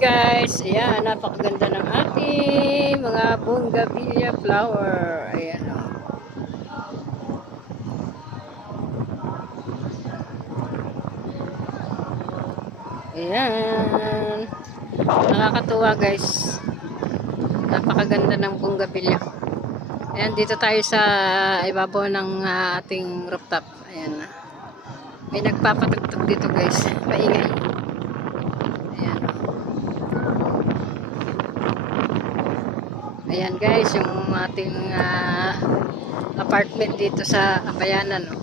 guys, ayan, napakaganda ng ating mga bougainvillea flower. Ayan o. Ayan. Nakakatuwa guys. Napakaganda ng bougainvillea. Ayan, dito tayo sa ibabaw ng ating rooftop. Ayan. May nagpapatugtog dito guys. Maingay. Ayan. Ayan guys, yung ating apartment dito sa Abayanan. No?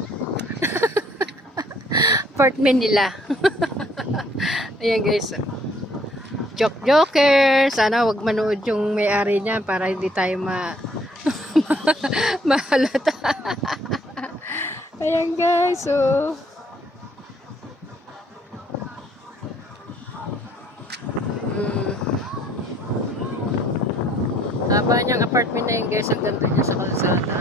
Apartment nila. Ayan guys. Joker. Sana wag manood yung may-ari niya para hindi tayo mahalata. Ayan guys. So haba niyang apartment na yun guys. Ang ganda niya sa kalsada.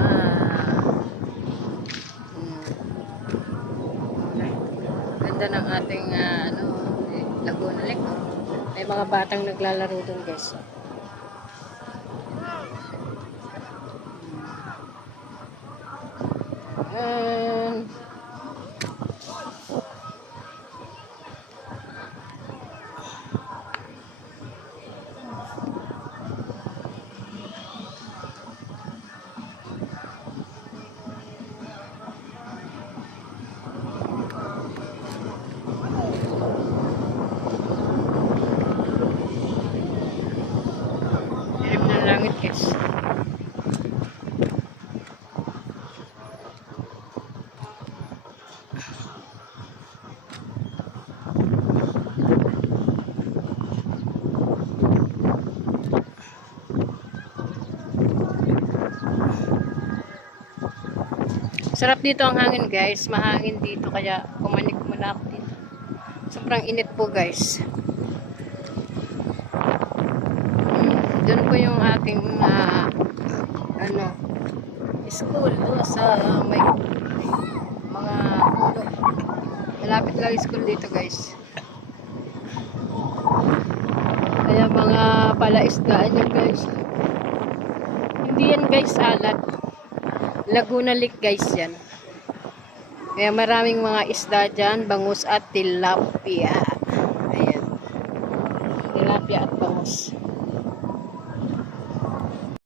Ganda ng ating Laguna Lake. May mga batang naglalaro dun guys. Langit guys. Sarap dito ang hangin guys. Mahangin dito kaya pumanik muna ako dito. Sobrang init po guys. Doon po yung ating school doon sa may mga puno. Malapit lang school dito guys. Kaya mga palaisdaan yan guys. Hindi yan guys alat. Laguna Lake guys yan. Kaya maraming mga isda dyan, bangus at tilapia.